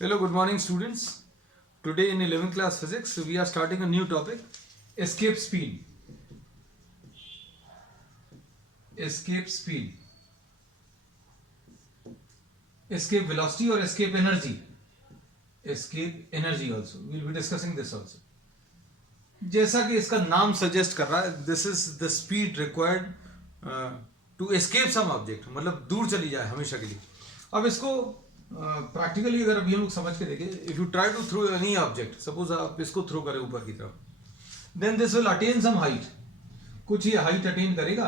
Hello, good morning, students. Today in 11th class physics, we are starting a new topic, escape speed. Escape speed. Escape velocity or escape energy. Escape energy also. We will be discussing this also. जैसा कि इसका नाम suggest कर रहा है, this is the speed required to escape some object, मतलब दूर चली जाए हमेशा के लिए. अब इसको प्रैक्टिकली अगर अभी हम लोग समझ के देखें, if you try to throw any object, suppose आप इसको थ्रो करें ऊपर की तरफ, then this will attain some height. कुछ ये हाइट अटेन करेगा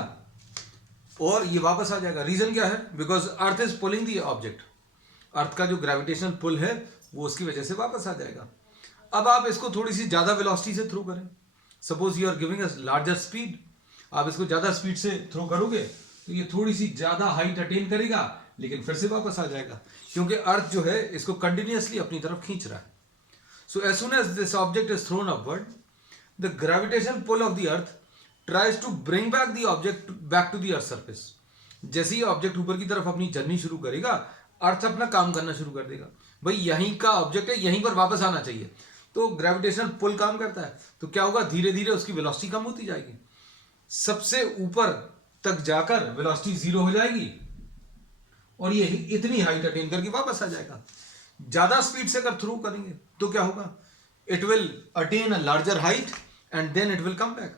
और ये वापस आ जाएगा. रीजन क्या है? Because earth is pulling the object. Earth का जो ग्रेविटेशनल पुल है वो उसकी वजह से वापस आ जाएगा. अब आप इसको थोड़ी सी ज्यादा वेलोसिटी से थ्रो करें. Suppose you are giving a larger speed. आप इसको ज्यादा स्पीड से थ्रो करोगे तो ये थोड़ी सी ज्यादा हाइट अटेन करेगा, लेकिन फिर से वापस आ जाएगा, क्योंकि अर्थ जो है इसको कंटिन्यूअसली अपनी तरफ खींच रहा है. So as soon as this object is thrown upward, the gravitation pull of the earth tries to bring back the object back to the earth surface. जैसे ही ऑब्जेक्ट ऊपर की तरफ अपनी जर्नी शुरू करेगा, अर्थ अपना काम करना शुरू कर देगा. भाई यहीं का ऑब्जेक्ट है, यहीं पर वापस आना चाहिए. तो ग्रेविटेशनल पुल काम करता है, तो क्या होगा, धीरे धीरे उसकी वेलोसिटी कम होती जाएगी. सबसे ऊपर तक जाकर वेलोसिटी जीरो हो जाएगी और ये इतनी हाइट अटेन करके वापस आ जाएगा. ज्यादा स्पीड से अगर थ्रो करेंगे तो क्या होगा, it will attain a larger height and then it will come back.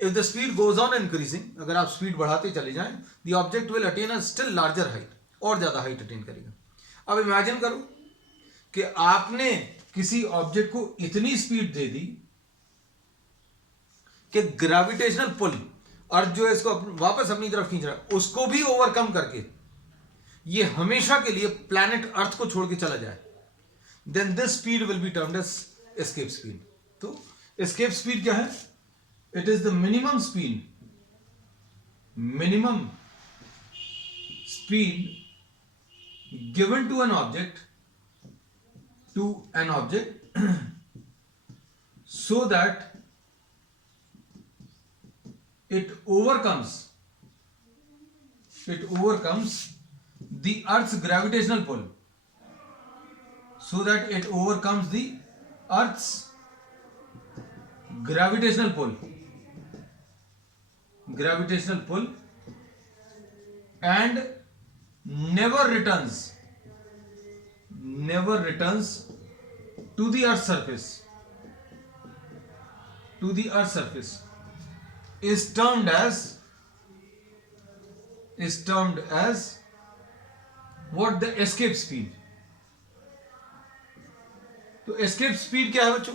If the speed goes on increasing, अगर आप स्पीड बढ़ाते चले जाएं, the object will attain a still larger height, और ज्यादा हाइट अटेन करेगा. अब इमेजिन करो कि आपने किसी ऑब्जेक्ट को इतनी स्पीड दे दी कि ग्रेविटेशनल पुल, अर्थ जो है इसको वापस अपनी तरफ खींच रहा है, उसको भी ओवरकम करके ये हमेशा के लिए प्लैनेट अर्थ को छोड़ के चला जाए, then this speed will be termed as escape speed. तो एस्केप स्पीड क्या है? It is the minimum speed given to an object so that it overcomes the earth's gravitational pull, so that it overcomes the earth's gravitational pull and never returns to the earth's surface. Is termed as what? The escape speed. तो escape speed क्या है बच्चों?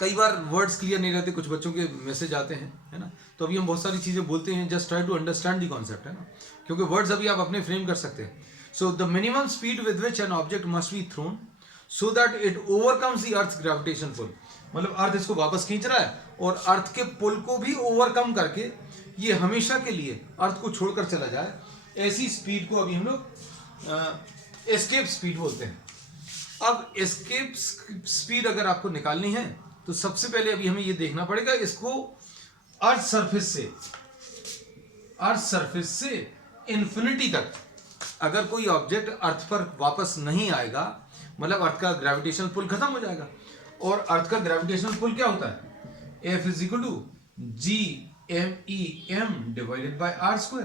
कई बार words clear नहीं रहते, कुछ बच्चों के मैसेज आते हैं, है ना. तो अभी हम बहुत सारी चीजें बोलते हैं, just try to understand the concept, है ना, क्योंकि वर्ड्स अभी आप अपने फ्रेम कर सकते हैं. So the minimum speed with which an object must be thrown so that it overcomes the earth gravitation pull. मतलब अर्थ इसको वापस खींच रहा है और अर्थ के पुल को भी ओवरकम करके ये हमेशा के लिए अर्थ को छोड़कर चला जाए. ऐसी स्पीड को अभी हम लोग एस्केप स्पीड बोलते हैं. अब एस्केप स्पीड अगर आपको निकालनी है तो सबसे पहले अभी हमें ये देखना पड़ेगा, इसको अर्थ सरफेस से इंफिनिटी तक अगर कोई ऑब्जेक्ट अर्थ पर वापस नहीं आएगा, मतलब अर्थ का ग्रेविटेशनल पुल खत्म हो जाएगा. और अर्थ का ग्रेविटेशनल पुल क्या होता है? F = GMEM divided by R².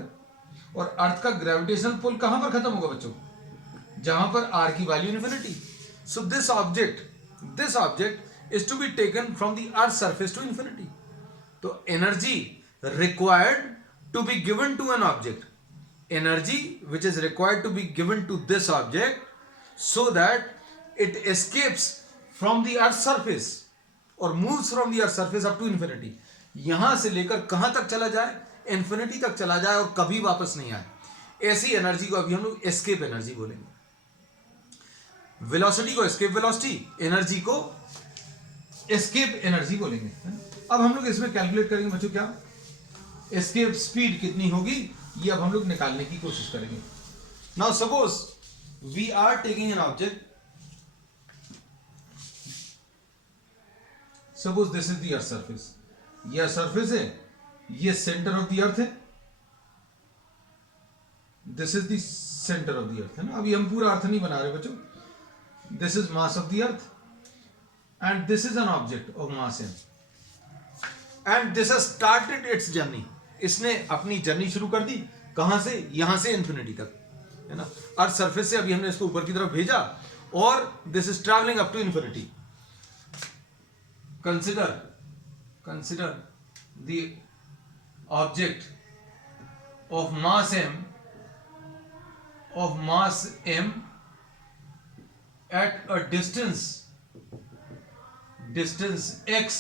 और अर्थ का ग्रेविटेशनल पुल कहां पर खत्म होगा बच्चों? जहां पर R की value infinity. So this object is to be taken from the earth's surface to infinity. तो energy required to be given to an object, energy which is required to be given to this object so that it escapes from the earth's surface or moves from the earth's surface up to infinity. यहां से लेकर कहां तक चला जाए? Infinity तक चला जाए और कभी वापस नहीं आए. ऐसी एनर्जी को अभी हम लोग एस्केप एनर्जी बोलेंगे. वेलोसिटी को एस्केप वेलोसिटी, एनर्जी को एस्केप एनर्जी बोलेंगे. अब हम लोग इसमें कैलकुलेट करेंगे बच्चों, क्या एस्केप स्पीड कितनी होगी ये अब हम लोग निकालने की कोशिश करेंगे. Now suppose we are taking an object, suppose this is the earth surface. यह सरफेस है, ये सेंटर ऑफ द अर्थ है, this is the centre of the earth, है ना. अभी हम पूरा अर्थ नहीं बना रहे बच्चों, this is mass of the earth and this is an object of mass m and this has started its journey. इसने अपनी जर्नी शुरू कर दी, कहां से? यहां से इन्फिनिटी तक, है ना. अर्थ सरफेस से अभी हमने इसको ऊपर की तरफ भेजा और this is travelling up to infinity. Consider the object of mass m at a distance x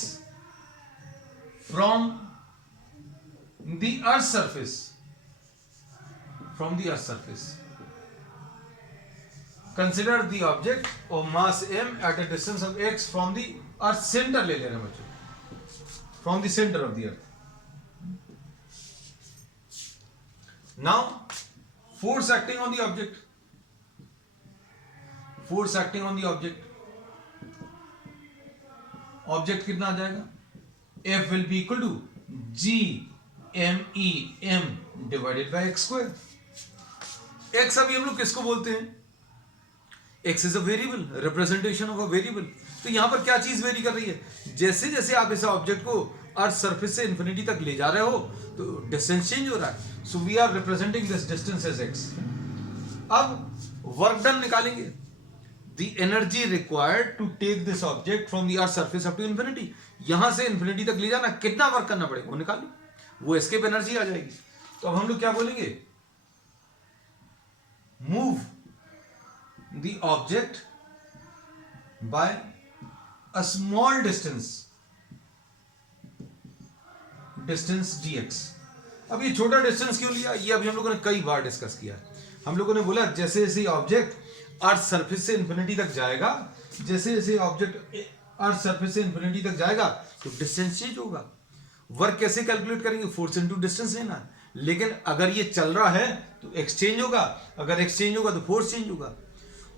from the earth's surface. Consider the object of mass m at a distance of x from the earth's center. ले ले रहे हैं बच्चों, from the center of the earth. Now, force acting on the object. Object कितना आ जाएगा? F will be equal to G M E M divided by x square. X अभी हम लोग किसको बोलते हैं? X is a variable, representation of a variable. तो यहां पर क्या चीज वेरी कर रही है? जैसे जैसे आप इस ऑब्जेक्ट को अर्थ सरफेस से इन्फिनिटी तक ले जा रहे हो तो डिस्टेंस चेंज हो रहा है. So we are representing this distance as x. अब वर्क डन निकालेंगे. The energy required to take this object from the earth surface up to infinity. यहां से इन्फिनिटी तक ले जाना, कितना वर्क करना पड़ेगा वो निकालो, वो एस्केप एनर्जी आ जाएगी. तो अब हम लोग क्या बोलेंगे? Move the object bye a small distance dx. अब ये छोटा डिस्टेंस क्यों लिया? ये अभी हम लोगों ने कई बार डिस्कस किया. हम लोगों ने बोला जैसे जैसे ऑब्जेक्ट अर्थ सरफेस से इन्फिनिटी तक जाएगा, जैसे जैसे ऑब्जेक्ट अर्थ सरफेस से इन्फिनिटी तक जाएगा तो डिस्टेंस चेंज होगा. वर्क कैसे कैलकुलेट करेंगे? फोर्स इनटू डिस्टेंस लेना है. लेकिन अगर ये चल रहा है तो एक्सचेंज होगा, अगर एक्सचेंज होगा तो फोर्स चेंज होगा,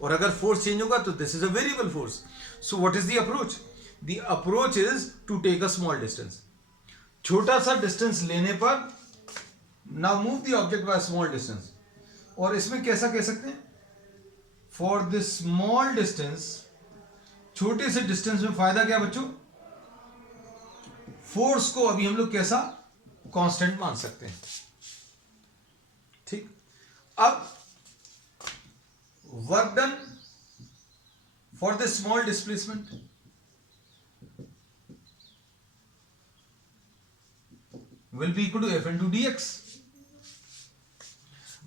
और अगर फोर्स चेंज होगा तो this is a variable force. So what is the approach? The approach is to take a small distance. छोटा सा डिस्टेंस लेने पर now move the object by small distance. और इसमें कैसा कह सकते हैं? फॉर दिस स्मॉल डिस्टेंस, छोटे से डिस्टेंस में फायदा क्या बच्चों? फोर्स को अभी हम लोग कैसा कांस्टेंट मान सकते हैं. ठीक. अब work done for this small displacement will be equal to f into dx.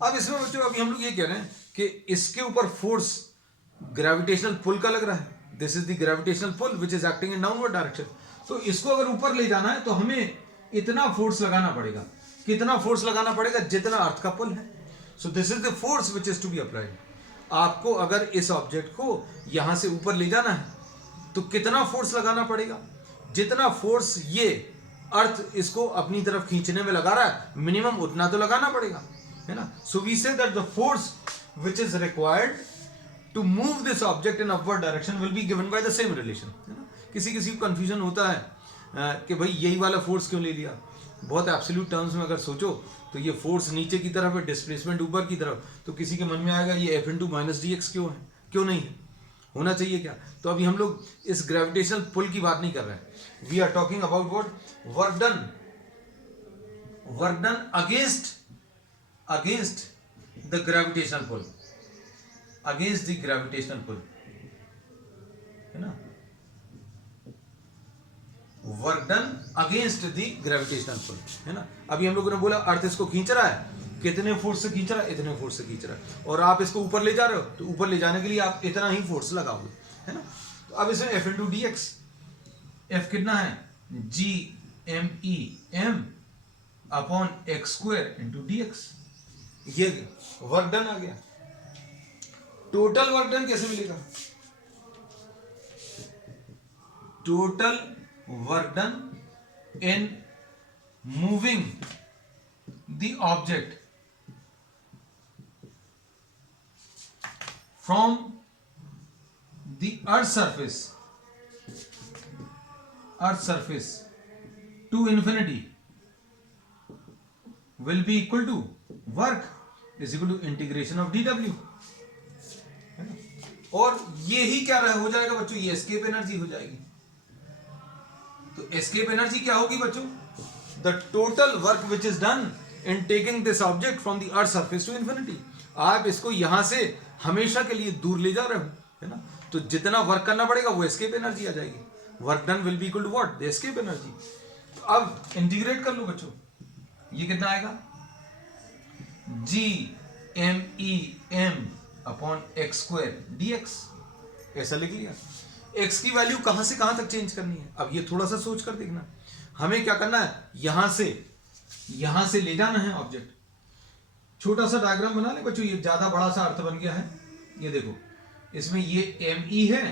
अब इसमें बच्चों अभी हम लोग ये कह रहे हैं कि इसके ऊपर फोर्स ग्रेविटेशनल पुल का लग रहा है. This is the gravitational pull which is acting in downward direction. तो इसको अगर ऊपर ले जाना है तो हमें इतना फोर्स लगाना पड़ेगा. कितना फोर्स लगाना पड़ेगा? जितना अर्थ का पुल है. So this is the force which is to be applied. आपको अगर इस ऑब्जेक्ट को यहां से ऊपर ले जाना है तो कितना फोर्स लगाना पड़ेगा? जितना फोर्स ये अर्थ इसको अपनी तरफ खींचने में लगा रहा है, मिनिमम उतना तो लगाना पड़ेगा, है ना. So we say that the force which is required to move this object in upward direction will be given by the same relation, है ना. किसी किसी को कंफ्यूजन होता है कि भाई यही वाला फोर्स क्यों ले लिया. बहुत एब्सोल्यूट टर्म्स में अगर सोचो तो ये फोर्स नीचे की तरफ है, डिस्प्लेसमेंट ऊपर की तरफ, तो किसी के मन में आएगा ये F into minus D x क्यों है, क्यों नहीं है, होना चाहिए क्या. तो अभी हम लोग इस ग्रेविटेशनल पुल की बात नहीं कर रहे हैं. We are talking about what? Work done against the gravitational pull, against the gravitational pull, है ना. Work done against the gravitational pull, है ना. अभी हम लोगों ने बोला अर्थ इसको खींच रहा है, कितने फोर्स से खींच रहा है? इतने फोर्स से खींच रहा है. और आप इसको ऊपर ले जा रहे हो तो ऊपर ले जाने के लिए आप इतना ही फोर्स लगाओगे, है ना. तो अब इसमें F into D X, F कितना है? G M E M upon X square into D X. ये वर्क डन आ गया. टोटल वर्क डन कैसे मिलेगा? Total work done in moving the object from the earth surface to infinity will be equal to work is equal to integration of dw. और ये ही क्या हो जाएगा बच्चों, ये एस्केप एनर्जी हो जाएगी। तो एस्केप एनर्जी क्या होगी बच्चों, the total work which is done in taking this object from the earth surface to infinity. आप इसको यहां से हमेशा के लिए दूर ले जा रहे हो, है ना, तो जितना वर्क करना पड़ेगा वो एस्केप एनर्जी आ जाएगी। Work done will be equal to what, the escape energy. तो अब इंटीग्रेट कर लो बच्चों, ये कितना आएगा, G M E M upon X square D X, ऐसा लिख लिया। एक्स की वैल्यू कहां से कहां तक चेंज करनी है, अब ये थोड़ा सा सोच कर देखना। हमें क्या करना है, यहां से ले जाना है ऑब्जेक्ट। छोटा सा डायग्राम बना ले बच्चों, ये ज्यादा बड़ा सा अर्थ बन गया है। ये देखो, इसमें ये एम ई है,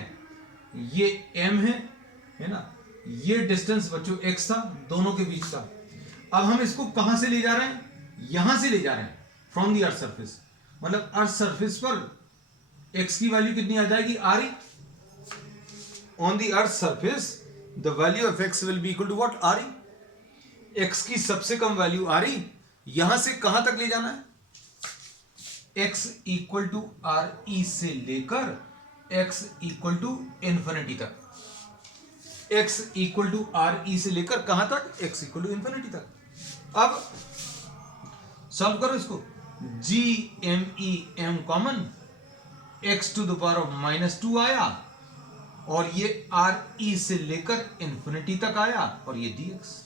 ये एम है ना, ये डिस्टेंस बच्चों एक्स था, दोनों के बीच का। अब हम इसको कहां से ले जा रहे हैं, यहां से ले जा रहे हैं, फ्रॉम दी अर्थ सरफेस। मतलब अर्थ सरफेस पर एक्स की वैल्यू कितनी आ जाएगी, R E. On the earth surface the value of X will be equal to what, R E. X की सबसे कम वैल्यू आर ई, यहां से कहां तक ले जाना है, x equal to R E से लेकर x इक्वल टू इंफिनिटी तक। x equal to R E से लेकर कहां तक, x इक्वल टू इंफिनिटी तक। अब सॉल्व करो इसको, G M E M common, x to the power of -2 आया, और ये आर ई से लेकर इंफिनिटी तक आया, और ये dx।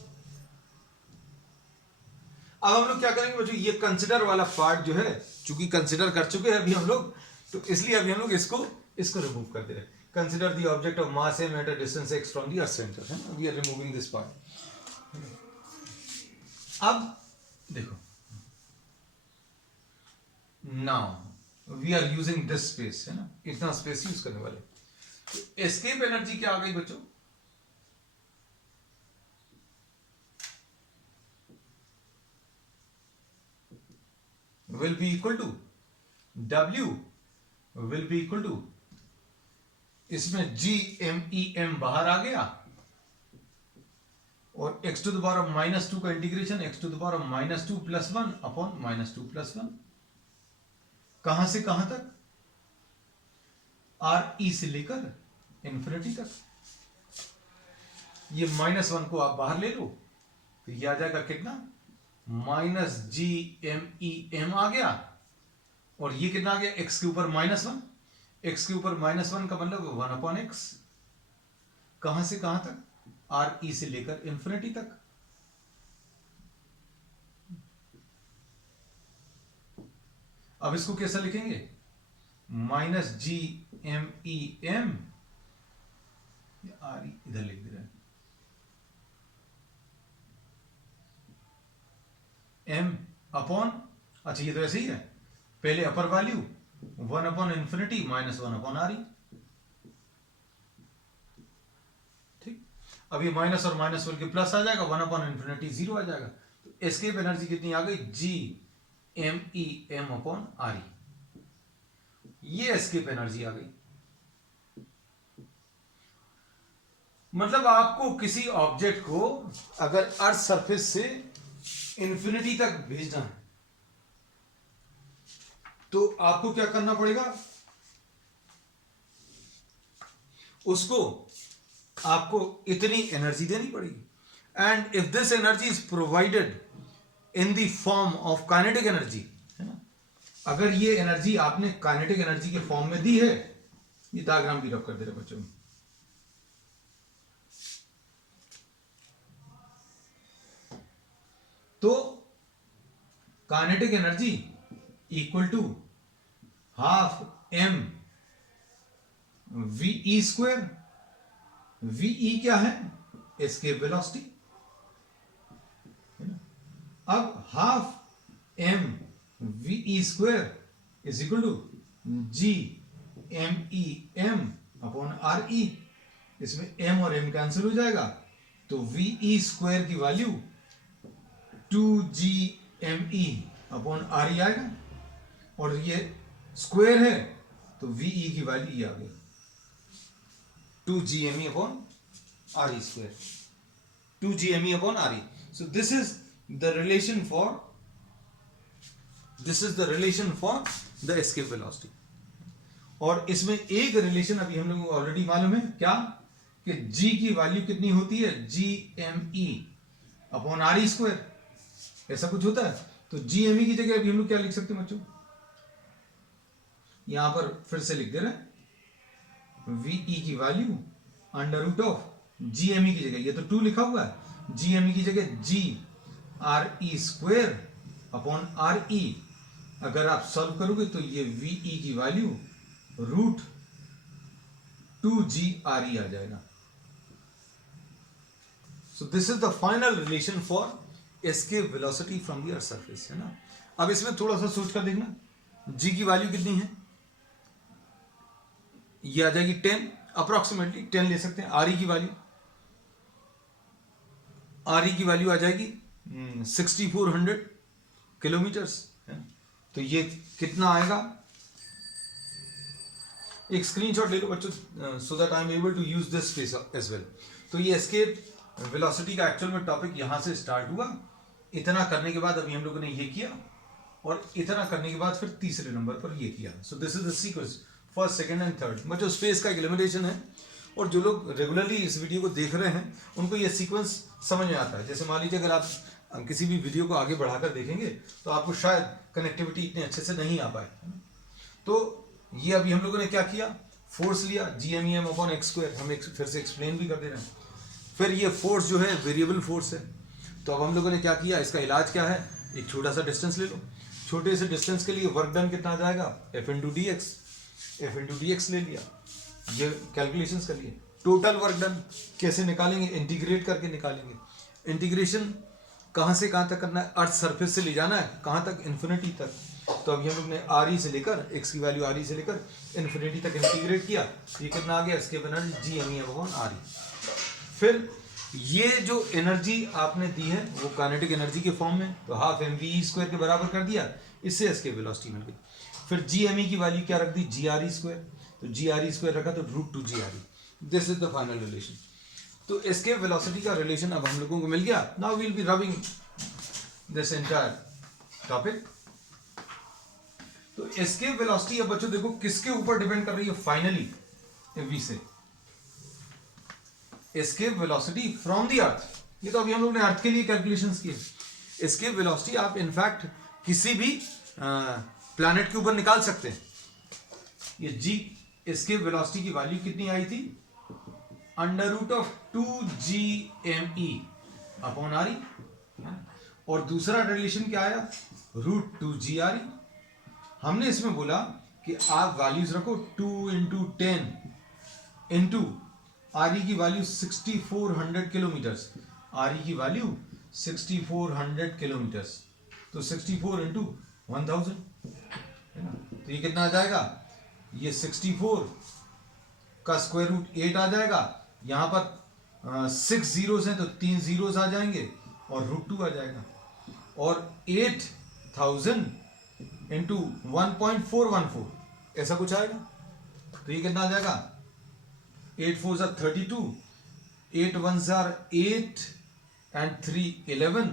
अब हम लोग क्या करेंगे बच्चों, ये कंसिडर वाला पार्ट जो है, चूंकि कंसिडर कर चुके हैं अभी हम लोग, तो इसलिए अभी हम लोग इसको रिमूव कर दे रहे हैं। Consider the object of mass m at a distance x from the earth centre, है ना, we are removing this part. अब देखो, now we are using this space, है ना, इतना स्पेस यूज करने वाले। तो एस्केप एनर्जी क्या आ गई बच्चों, will be equal to W will be equal to, इसमें G M E M बाहर आ गया, और x to the power of -2 का integration x to the power of -2 + 1 upon -2 + 1, कहां से कहां तक, R E से लेकर इंफिनिटी तक। ये -1 को आप बाहर ले लो, तो ये आ जाएगा कितना, -G M E M आ गया, और ये कितना आ गया, x के ऊपर -1, x के ऊपर -1 का मतलब 1/x, कहां से कहां तक, R E से लेकर इंफिनिटी तक। अब इसको कैसा लिखेंगे, -G M E M, R E इधर लिख दे रहे हैं, m अपॉन, अच्छा ये तो ऐसे ही है, पहले अपर वैल्यू 1/∞ -1/r e, ठीक। अब ये माइनस और माइनस बोल के प्लस आ जाएगा, 1/∞ 0 आ जाएगा। तो एस्केप एनर्जी कितनी आ गई, G M E M upon R E, ये एस्केप एनर्जी आ गई। मतलब आपको किसी ऑब्जेक्ट को अगर अर्थ सरफेस से इंफिनिटी तक भेजना है, तो आपको क्या करना पड़ेगा, उसको आपको इतनी एनर्जी देनी पड़ेगी। And if this energy is provided in the form of kinetic energy, है ना, अगर ये एनर्जी आपने काइनेटिक एनर्जी के फॉर्म में दी है, ये डायग्राम भी रख कर दे रहे बच्चों, तो kinetic energy equal to ½ m ve²। ve क्या है, एस्केप वेलोसिटी। अब ½ m ve² is equal to g m e m upon r e, इसमें m और m कैंसिल हो जाएगा, तो ve² की वैल्यू 2gme अपॉन आर ई आएगा, और ये स्क्वायर है तो वीई की वैल्यू ये आ गई 2gme upon R E square, 2gme upon R E. So this is the relation for the escape velocity. और इसमें एक रिलेशन अभी हम लोग को ऑलरेडी मालूम है, क्या कि g की वैल्यू कितनी होती है, GME अपॉन RE स्क्वायर, ऐसा कुछ होता है। तो GME की जगह अभी हम लोग क्या लिख सकते हैं बच्चों, यहां पर फिर से लिख दे रहे हैं VE की value under root of GME की जगह, ये तो 2 लिखा हुआ है, GME की जगह GRE स्क्वायर अपॉन RE। अगर आप सॉल्व करोगे तो ये VE की वैल्यू रूट 2GRE आ जाएगा। सो this is the final relation for escape velocity from the earth surface, है ना। अब इसमें थोड़ा सा सोच कर देखना, G की वैल्यू कितनी है, ये आ जाएगी 10, अप्रोक्सीमेटली 10 ले सकते हैं। RE की वैल्यू आ जाएगी 6400 किलोमीटर्स, तो ये कितना आएगा, एक स्क्रीनशॉट ले लो बच्चों, so that I am able to use this space as well. तो ये एस्केप वेलोसिटी का एक्चुअल में टॉपिक यहां से स्टार्ट हुआ। इतना करने के बाद अभी हम लोगों ने ये किया, और इतना करने के बाद फिर तीसरे नंबर पर ये किया। सो this is the sequence, first, second and third. बच्चों स्पेस का एक लिमिटेशन है, और जो लोग रेगुलरली इस वीडियो को देख रहे हैं उनको ये सीक्वेंस समझ में आता है। जैसे मान लीजिए अगर आप किसी भी वीडियो को आगे बढ़ाकर देखेंगे तो आपको शायद कनेक्टिविटी इतने अच्छे से नहीं आ पाए। तो ये अभी हम लोगों ने क्या किया, फोर्स लिया GMEM अपॉन एक्स स्क्वायर, हम फिर से एक्सप्लेन भी कर दे रहे हैं। फिर ये फोर्स जो है वेरिएबल फोर्स है, तो अब हम लोगों ने क्या किया, इसका इलाज क्या है, एक छोटा सा डिस्टेंस ले लो, छोटे से डिस्टेंस के लिए वर्क डन कितना आ जाएगा, F इंटू डी एक्स ले लिया, ये कैलकुलेशंस कर लिए। टोटल वर्क डन कैसे निकालेंगे, इंटीग्रेट करके निकालेंगे। इंटीग्रेशन कहाँ से कहाँ तक करना है, अर्थ सरफेस से ले जाना है, कहाँ तक, इन्फिनिटी तक। तो अभी हम लोग ने RE से लेकर, x की वैल्यू RE से लेकर इन्फिनिटी तक इंटीग्रेट किया, ये कितना आ गया, escape energy GME upon RE। फिर ये जो एनर्जी आपने दी है वो काइनेटिक एनर्जी के फॉर्म में, तो हाफ mve स्क्वायर के बराबर कर दिया, इससे एस्केप वेलोसिटी मिल गई। फिर GME की वैल्यू क्या रख दी, GRE स्क्वायर, तो GRE स्क्वायर रखा तो root 2GRE। This is the final relation. तो एस्केप वेलोसिटी का रिलेशन अब हम लोगों को मिल गया। Now we will be rubbing this entire topic. तो एस्केप वेलोसिटी अब बच्चों देखो किसके ऊपर डिपेंड कर रही है, finally we say escape velocity from the earth. ये तो अभी हम लोग ने अर्थ के लिए कैलकुलेशंस किए। एस्केप वेलोसिटी आप इनफैक्ट किसी भी प्लैनेट के ऊपर निकाल सकते हैं। ये जी एस्केप वेलोसिटी की वैल्यू कितनी आई थी, under root of 2GME upon RE, और दूसरा रिलेशन क्या आया, रूट 2GRE। हमने इसमें बोला कि आप वैल्यूज रखो 2 इंटू 10 इंटू RE की वैल्यू 6400 किलोमीटर्स, RE की वैल्यू 6400 किलोमीटर्स, तो 64 इंटू 1000, है ना। तो ये कितना आ जाएगा, ये 64 का स्क्वायर रूट 8 आ जाएगा, यहां पर 6 जीरोस हैं तो 3 जीरोस आ जाएंगे और रूट 2 आ जाएगा, और 8000 इंटू 1.414 ऐसा कुछ आएगा। तो ये कितना आ जाएगा, 8 4 ज़ा 32, 8 1 ज़ा 8 and 3 11,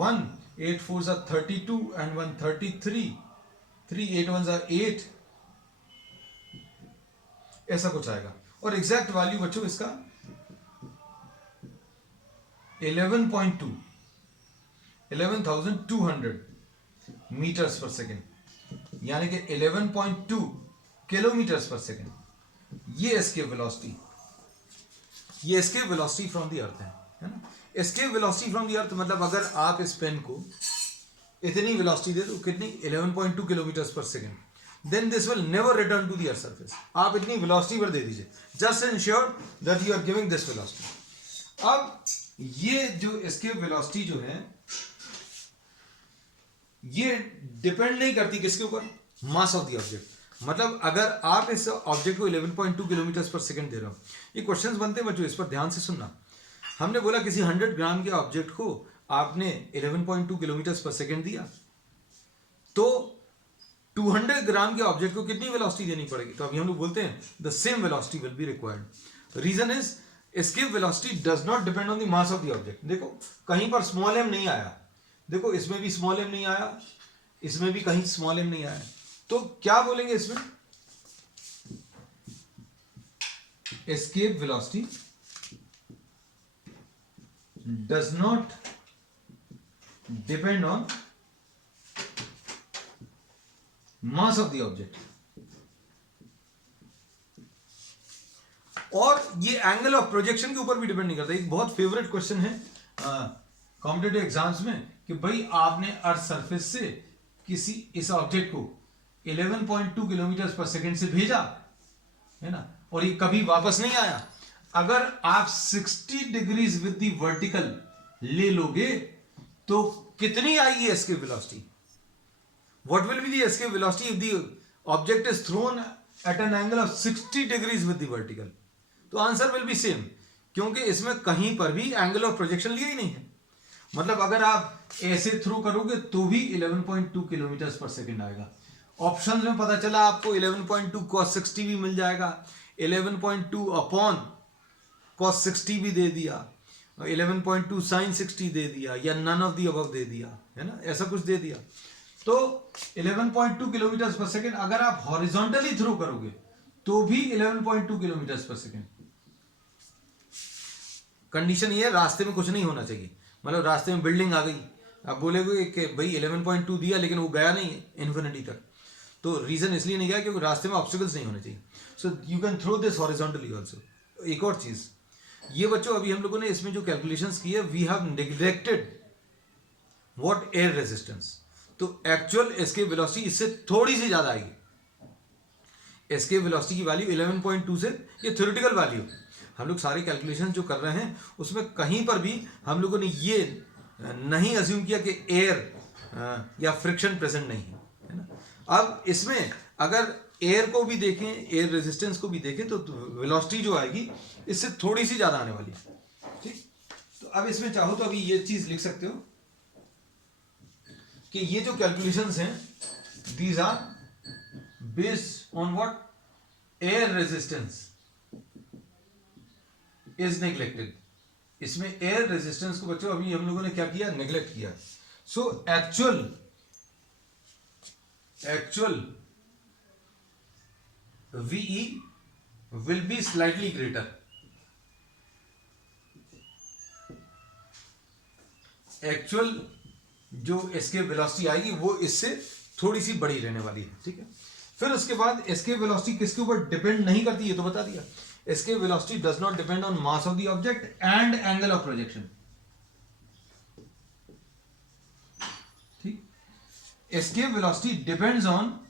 1 8 4 ज़ा 32 and 1 33, 3 8 1 ज़ा 8, ऐसा कुछ आएगा। और एग्जैक्ट वैल्यू बच्चों इसका 11.2 11,200 मीटर्स पर सेकेंड, यानी कि 11.2 किलोमीटर्स पर सेकेंड। ये एस्केप वेलोसिटी, ये escape velocity from the earth है ना। एस्केप वेलोसिटी फ्रॉम द अर्थ मतलब अगर आप इस पेन को इतनी वेलोसिटी दे दो, कितनी, 11.2 किलोमीटर्स पर second, then this will never return to the earth surface। आप इतनी वेलोसिटी पर दे दीजिए, just ensure that you are giving this velocity। अब ये जो एस्केप वेलोसिटी जो है ये डिपेंड नहीं करती किसके ऊपर, मास ऑफ द ऑब्जेक्ट। मतलब अगर आप इस ऑब्जेक्ट को 11.2 किलोमीटर पर सेकंड दे रहे हो, ये क्वेश्चंस बनते हैं बच्चों, इस पर ध्यान से सुनना। हमने बोला किसी 100 ग्राम के ऑब्जेक्ट को आपने 11.2 किलोमीटर पर सेकंड दिया, तो 200 ग्राम के ऑब्जेक्ट को कितनी वेलोसिटी देनी पड़ेगी। तो अभी हम लोग बोलते हैं the same velocity will be required. Reason is escape velocity does not depend on the mass of the object. देखो कहीं पर स्मॉल एम नहीं आया, देखो इसमें भी स्मॉल एम नहीं आया, इसमें भी कहीं स्मॉल एम नहीं आया, तो क्या बोलेंगे इसमें, escape velocity does not depend on mass of the object. और ये एंगल ऑफ प्रोजेक्शन के ऊपर भी डिपेंड नहीं करता. एक बहुत फेवरेट क्वेश्चन है कॉम्पिटेटिव एग्जाम्स में कि भाई आपने अर्थ सरफेस से किसी इस ऑब्जेक्ट को 11.2 किलोमीटर पर सेकेंड से भेजा है ना, और ये कभी वापस नहीं आया. अगर आप 60 डिग्रीज विद द वर्टिकल ले लोगे तो कितनी आएगी escape velocity? What will be the escape velocity if the object is thrown at an angle of 60 degrees with the vertical? तो आंसर विल बी सेम, क्योंकि इसमें कहीं पर भी एंगल ऑफ प्रोजेक्शन लिया ही नहीं है. मतलब अगर आप ऐसे थ्रो करोगे तो भी 11.2 किलोमीटर पर सेकेंड आएगा. ऑप्शन में पता चला आपको 11.2 cos 60 भी मिल जाएगा, 11.2 अपॉन cos 60 भी दे दिया, 11.2 sin 60 दे दिया, या नन ऑफ दी अबव दे दिया, है ना, ऐसा कुछ दे दिया. तो 11.2 किलोमीटर पर सेकेंड अगर आप हॉरिजॉन्टली थ्रो करोगे तो भी 11.2 किलोमीटर पर सेकेंड. कंडीशन ये है, रास्ते में कुछ नहीं होना चाहिए. मतलब रास्ते में बिल्डिंग आ गई, आप बोलेगे कि भाई 11.2 दिया लेकिन वो गया नहीं इन्फिनिटी तक, तो रीजन इसलिए नहीं गया क्योंकि रास्ते में ऑब्स्टिकल्स नहीं होने चाहिए. So you can throw this horizontally also. एक और चीज ये बच्चों, अभी हम लोगों ने इसमें जो कैलकुलेशंस की है, we have neglected what air resistance. तो एक्चुअल एस्केप वेलोसिटी इससे थोड़ी सी ज्यादा आएगी. एस्केप वेलोसिटी की वैल्यू 11.2 से, ये थ्योरेटिकल वैल्यू, हम लोग सारे कैलकुलेशन जो कर रहे हैं उसमें कहीं पर भी हम लोगों ने ये नहीं अज्यूम किया कि एयर या फ्रिक्शन प्रेजेंट नहीं है ना. अब इसमें अगर एयर को भी देखें, एयर रेजिस्टेंस को भी देखें, तो वेलोसिटी जो आएगी इससे थोड़ी सी ज्यादा आने वाली है. ठीक, तो अब इसमें चाहो तो अभी ये चीज लिख सकते हो कि ये जो कैलकुलेशंस हैं, these are based on what air resistance is neglected. इसमें एयर रेजिस्टेंस को बच्चों अभी हम लोगों ने क्या किया, नेग्लेक्ट किया. So actual VE will be slightly greater. Actual जो एस्केप वेलोसिटी आएगी वो इससे थोड़ी सी बड़ी रहने वाली है. ठीक है, फिर उसके बाद एस्केप वेलोसिटी किसके ऊपर डिपेंड नहीं करती, ये तो बता दिया. Escape velocity does not depend on mass of the object and angle of projection. ठीक, escape velocity depends on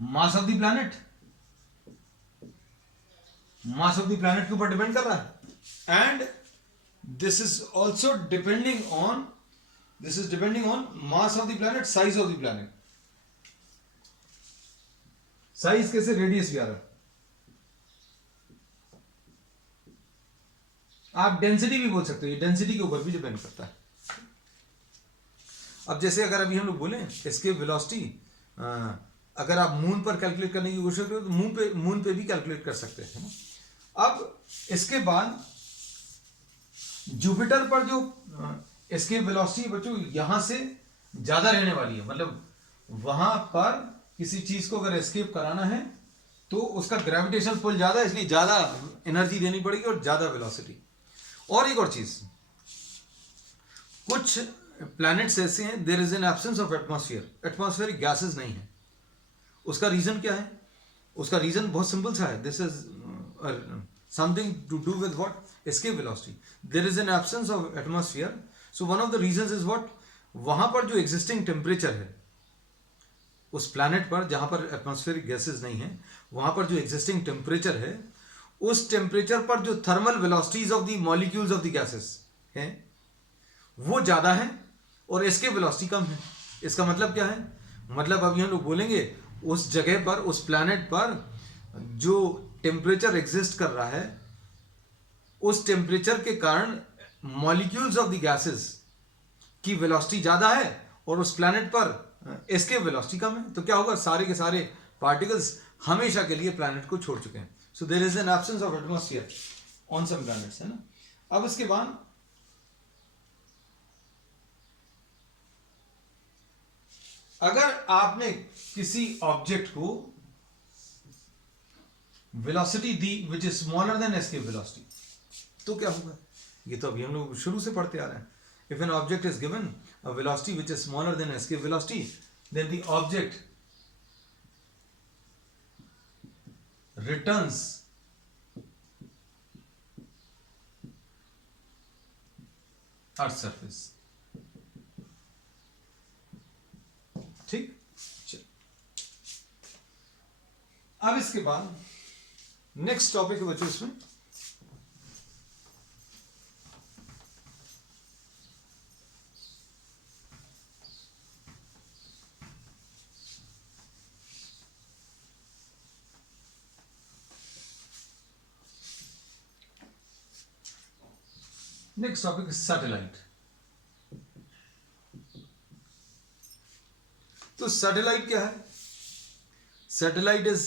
mass of the planet. Mass of the planet के ऊपर डिपेंड कर रहा है. And this is also depending on mass of the planet, size of the planet. Size कैसे, radius भी आ रहा है. आप डेंसिटी भी बोल सकते हो, ये डेंसिटी के ऊपर भी डिपेंड करता है. अब जैसे अगर अभी हम लोग बोले एस्केप वेलोसिटी, अगर आप मून पर कैलकुलेट करने की कोशिश करो तो मून पे भी कैलकुलेट कर सकते हैं ना. अब इसके बाद जुपिटर पर जो एस्केप वेलोसिटी बच्चों यहां से ज्यादा रहने वाली है. मतलब वहां पर किसी चीज को अगर एस्केप कराना है तो उसका ग्रेविटेशनल पुल ज्यादा है, इसलिए ज्यादा एनर्जी देनी पड़ेगी और ज्यादा वेलोसिटी. और एक और चीज, कुछ प्लैनेट्स ऐसे हैं there is an absence of atmosphere, atmospheric gases नहीं है. उसका रीजन क्या है? उसका रीजन बहुत सिंपल सा है. This is something to do with what escape velocity. There is an absence of atmosphere. So one of the reasons is what, वहां पर जो एग्जिस्टिंग टेम्परेचर है उस प्लैनेट पर जहां पर एटमॉस्फेरिक गैसेस नहीं है, वहां पर जो एग्जिस्टिंग टेम्परेचर है, उस टेम्परेचर पर जो thermal velocities of the molecules of the gases हैं वो ज्यादा है और एस्केप वेलोसिटी कम है. इसका मतलब क्या है? मतलब अभी हम लोग बोलेंगे उस जगह पर, उस प्लैनेट पर जो टेम्परेचर एग्जिस्ट कर रहा है, उस टेम्परेचर के कारण मॉलिक्यूल्स ऑफ द गैसेस की वेलोसिटी ज्यादा है और उस प्लैनेट पर एस्केप वेलोसिटी कम है. तो क्या होगा, सारे के सारे पार्टिकल्स हमेशा के लिए प्लैनेट को छोड़ चुके हैं. So there is an absence of atmosphere on some planets, है ना. अब इसके बाद अगर आपने किसी ऑब्जेक्ट को velocity the which is smaller than escape velocity, तो क्या होगा? ये तो अभी हम लोग शुरू से पढ़ते आ रहे हैं. If an object is given a velocity which is smaller than escape velocity, then the object returns earth surface. ठीक. चल, अब इसके बाद नेक्स्ट टॉपिक है बच्चों इसमें नेक्स्ट टॉपिक सैटेलाइट. तो सैटेलाइट क्या है? सैटेलाइट इज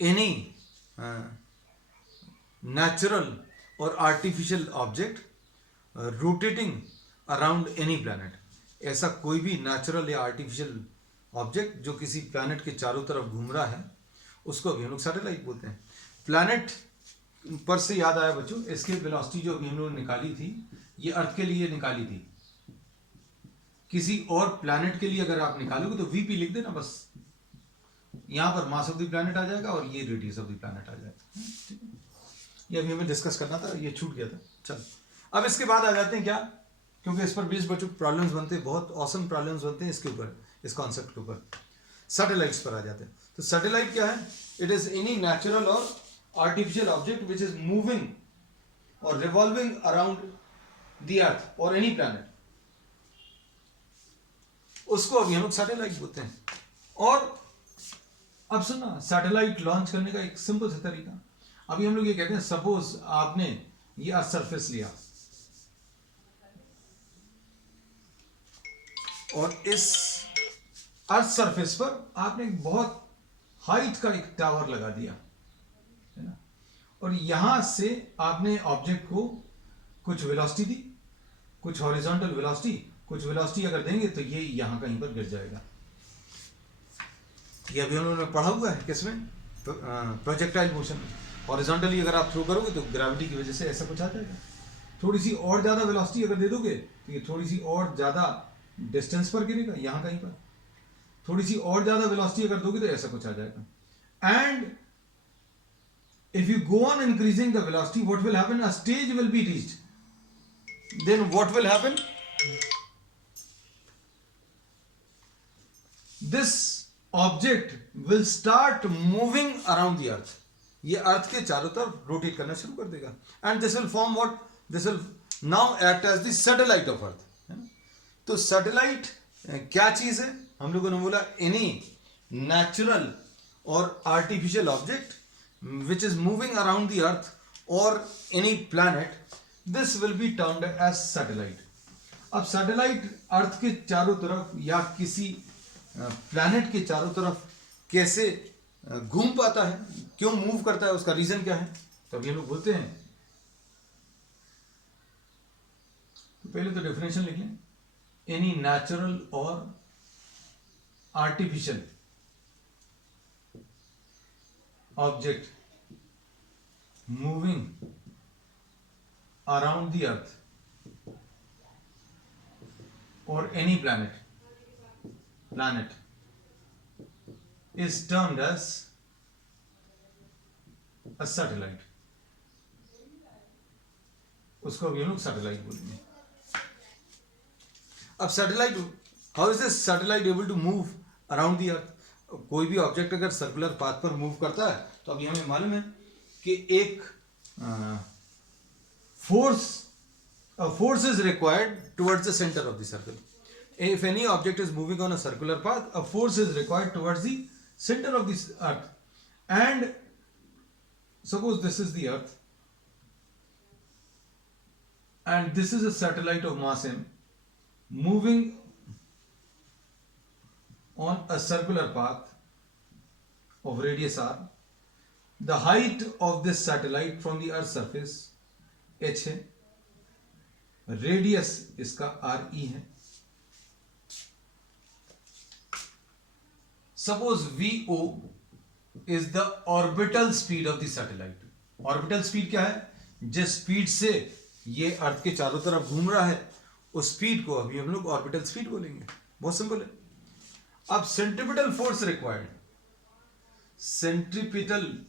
एनी नेचुरल और artificial object rotating around any planet. ऐसा कोई भी नेचुरल या आर्टिफिशियल ऑब्जेक्ट जो किसी प्लैनेट के चारों तरफ घूम रहा है, उसको अभी हम लोग सैटेलाइट बोलते हैं. प्लैनेट पर से याद आया बच्चों, एस्केप वेलोसिटी जो अभी हम लोगों ने निकाली थी, ये अर्थ के लिए निकाली थी. किसी और प्लैनेट के लिए अगर आप निकालोगे तो वीपी लिख देना बस. यहां पर मास ऑफ द प्लैनेट आ जाएगा और ये रेडियस ऑफ द प्लैनेट आ जाएगा. ये अभी हमें डिस्कस करना था, ये छूट गया था. चल, अब इसके बाद आ जाते हैं क्या, क्योंकि इस पर 20 बच्चों प्रॉब्लम्स बनते हैं, बहुत ऑसम प्रॉब्लम्स बनते हैं इसके ऊपर, इस कॉन्सेप्ट के ऊपर. सैटेलाइट्स पर आ जाते हैं. तो सैटेलाइट क्या है? इट इज एनी नेचुरल और artificial object which is moving और रिवॉल्विंग अराउंड द अर्थ और एनी प्लैनेट, उसको अभी हम लोग सैटेलाइट बोलते हैं. और अब सुनना, सैटेलाइट लॉन्च करने का एक सिंपल सा तरीका. अभी हम लोग ये कहते हैं, सपोज आपने ये अर्थ सरफेस लिया और इस अर्थ सरफेस पर आपने एक बहुत हाइट का एक टावर लगा दिया, है ना, और यहां से आपने ऑब्जेक्ट को कुछ वेलोसिटी दी, कुछ हॉरिजॉन्टल वेलोसिटी, कुछ वेलोसिटी अगर देंगे तो ये यहां कहीं पर गिर जाएगा. ये अभी हम लोगों ने पढ़ा हुआ है किसमें? प्रोजेक्टाइल मोशन में. हॉरिजॉन्टली अगर आप थ्रो करोगे तो ग्रेविटी की वजह से ऐसा कुछ आ जाएगा. थोड़ी सी और ज्यादा वेलोसिटी अगर दे दोगे तो ये थोड़ी सी और ज्यादा डिस्टेंस पर गिरेगा, यहां कहीं पर. थोड़ी सी और ज्यादा वेलोसिटी अगर दोगे तो ऐसा कुछ आ जाएगा. And if you go on increasing the velocity, what will happen? A stage will be reached. Then what will happen? This object will start moving around the earth. ये अर्थ के चारों तरफ रोटेट करना शुरू कर देगा. And this will form what? This will now act as the satellite of earth. तो satellite क्या चीज है? हम लोगों ने बोला एनी नेचुरल और artificial object which is moving around the earth or any planet, this will be termed as satellite. अब सैटेलाइट अर्थ के चारों तरफ या किसी प्लैनेट के चारों तरफ कैसे घूम पाता है, क्यों मूव करता है, उसका रीजन क्या है? तो ये लोग बोलते हैं, तो पहले तो डेफिनेशन लिख लें. एनी नेचुरल और artificial object moving around the earth or any planet is termed as a satellite. उसको अभी हम लोग सैटेलाइट बोलेंगे. अब satellite, how is this satellite able to move around the earth? कोई भी ऑब्जेक्ट अगर सर्कुलर पाथ पर मूव करता है तो अभी हमें मालूम है कि एक force is required towards the centre of the circle. If any object is moving on a circular path, a force is required towards the centre of the earth. And suppose this is the earth and this is a satellite of mass m moving on a circular path of radius r. The height of this satellite from the earth surface h है, radius इसका re है. Suppose VO is the orbital speed of the satellite. Orbital speed क्या है? जिस speed से ये अर्थ के चारों तरफ घूम रहा है उस स्पीड को अभी हम लोग ऑर्बिटल स्पीड बोलेंगे। बहुत सिंपल है। अब centripetal force required, centripetal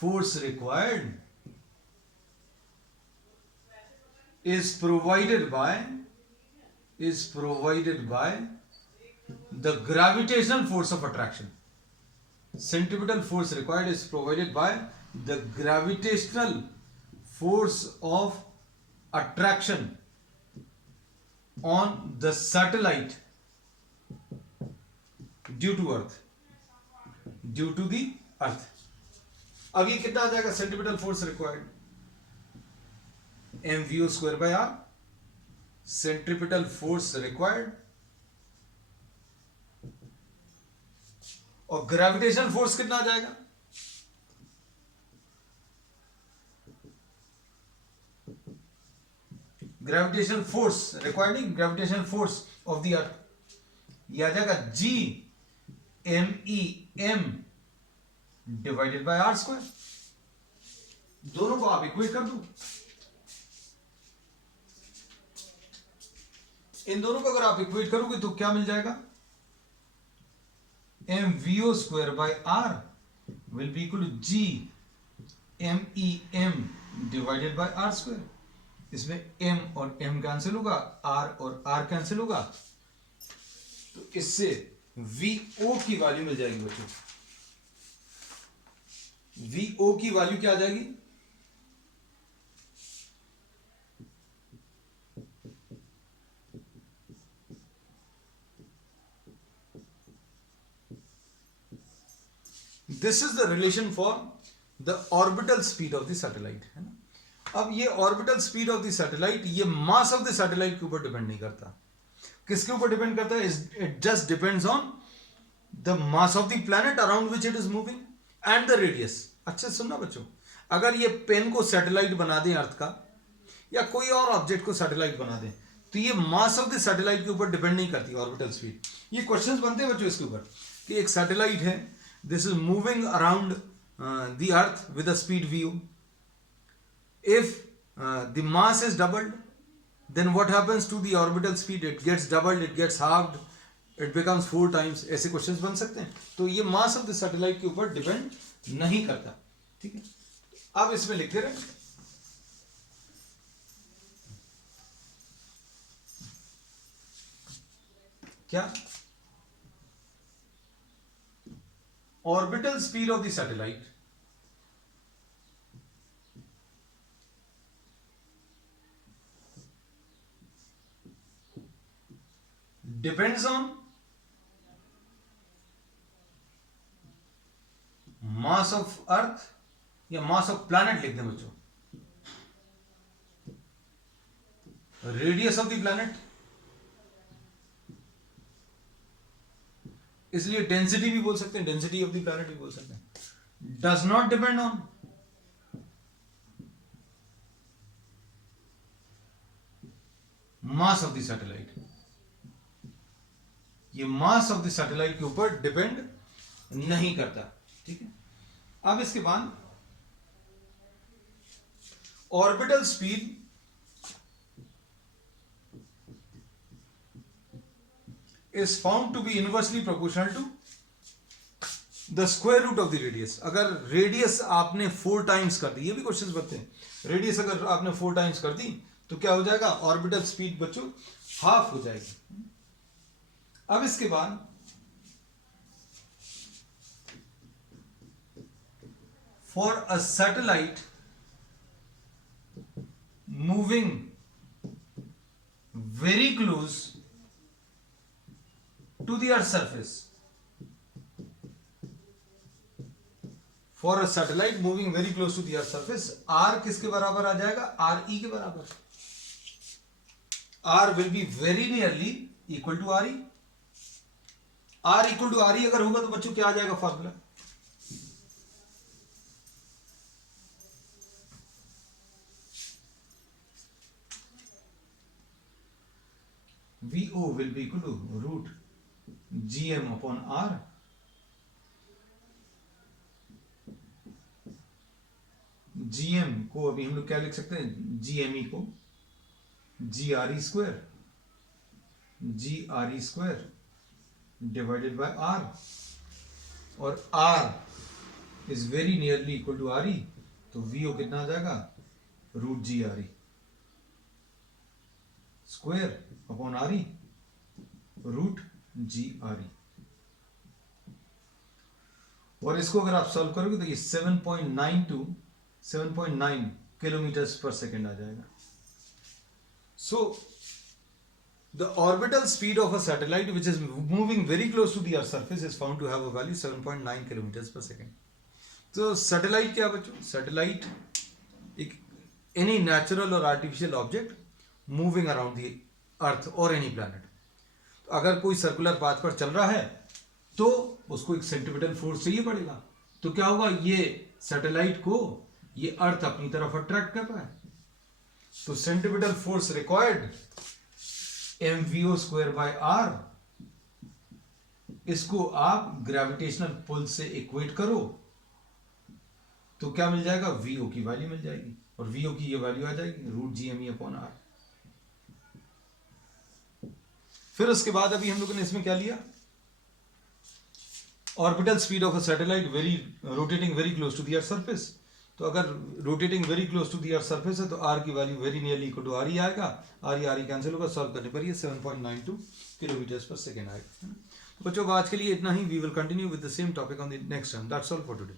force required is provided by the gravitational force of attraction. Centripetal force required is provided by the gravitational force of attraction on the satellite due to the earth. अब ये कितना आ जाएगा centripetal force required? mvo square by r, centripetal force required, और gravitational force कितना आ जाएगा? Gravitational force required, gravitational force of the earth, ये आ जाएगा g MEM divided by r square. दोनों को आप इक्वेट कर दो। इन दोनों को अगर आप इक्वेट करोगे तो क्या मिल जाएगा? mvo square by r will be equal to g MEM divided by r square. इसमें m और m कैंसिल होगा, r और r कैंसिल होगा, तो इससे vo की वैल्यू मिल जाएगी बच्चों। vo की वैल्यू क्या आ जाएगी? This is the relation for the orbital speed of the satellite, है ना। अब ये orbital speed of the satellite, ये मास ऑफ द सैटेलाइट के ऊपर डिपेंड नहीं करता। किसके ऊपर डिपेंड करता है? It just depends on the mass of the planet around which it is moving and the radius. अच्छे से सुनना बच्चों, अगर ये पेन को सैटेलाइट बना दें अर्थ का, या कोई और ऑब्जेक्ट को सैटेलाइट बना दें, तो ये मास ऑफ द सैटेलाइट के ऊपर डिपेंड नहीं करती ऑर्बिटल स्पीड। ये क्वेश्चंस बनते हैं बच्चों इसके ऊपर कि एक सैटेलाइट है, this is moving around the earth with a speed v. If the mass is doubled, then what happens to the orbital speed? It gets doubled, it gets halved, it becomes 4 times. ऐसे questions बन सकते हैं। तो ये मास of the satellite के ऊपर depend नहीं करता, ठीक है। अब इसमें लिखते रहे क्या? Orbital speed of the satellite depends on mass of earth, या mass of planet लिख दें बच्चों, radius of the planet, इसलिए डेंसिटी भी बोल सकते हैं, डेंसिटी ऑफ द प्लैनेट भी बोल सकते हैं। Does not depend on mass of the satellite, ये मास ऑफ द सैटेलाइट के ऊपर डिपेंड नहीं करता, ठीक है। अब इसके बाद orbital speed is found to be inversely proportional to the square root of the radius. अगर रेडियस आपने 4 टाइम्स कर दी, ये भी क्वेश्चंस बनते हैं, रेडियस अगर आपने 4 टाइम्स कर दी तो क्या हो जाएगा? ऑर्बिटल स्पीड बच्चों हाफ हो जाएगी। अब इसके बाद for a satellite moving very close to the earth's surface, for a satellite moving very close to the earth's surface, r किसके बराबर आ जाएगा? re के बराबर। r will be very nearly equal to re। r equal to re अगर होगा तो बच्चों क्या आ जाएगा formula? vo will be equal to root gm upon r GM को अभी हम लोग क्या लिख सकते हैं, GME को GRE² डिवाइडेड बाय R, और R is very nearly equal to RE, तो VO कितना आ जाएगा, √GRE square upon RE √GRE। और इसको अगर आप सॉल्व करोगे तो ये 7.9 किलोमीटर पर सेकेंड आ जाएगा। So the orbital speed of a satellite which is moving very close to the earth surface is found to have a value 7.9 kilometre per second. तो सैटेलाइट क्या बच्चों, सैटेलाइट एक any natural और artificial object moving around the earth और any planet. तो अगर कोई circular path पर चल रहा है तो उसको एक सेंट्रीपिटल फोर्स चाहिए पड़ेगा। तो क्या होगा, ये सैटेलाइट को ये अर्थ अपनी तरफ अट्रैक्ट कर रहा है, तो सेंट्रीपिटल फोर्स रिक्वायर्ड mVO²/r, इसको आप ग्रेविटेशनल पुल से इक्वेट करो तो क्या मिल जाएगा, VO की वैल्यू मिल जाएगी, और VO की ये वैल्यू आ जाएगी √GME/r। फिर उसके बाद अभी हम लोगों ने इसमें क्या लिया, orbital speed of a satellite rotating very close to the earth surface. तो अगर rotating very close to the earth surface है तो R की value very nearly equal to RE आएगा, RE कैंसिल होगा, सॉल्व करने पर ये 7.92 किलोमीटर पर सेकेंड आएगा। तो बच्चों आज के लिए इतना ही, we will continue with the same topic on the next time. That's all for today.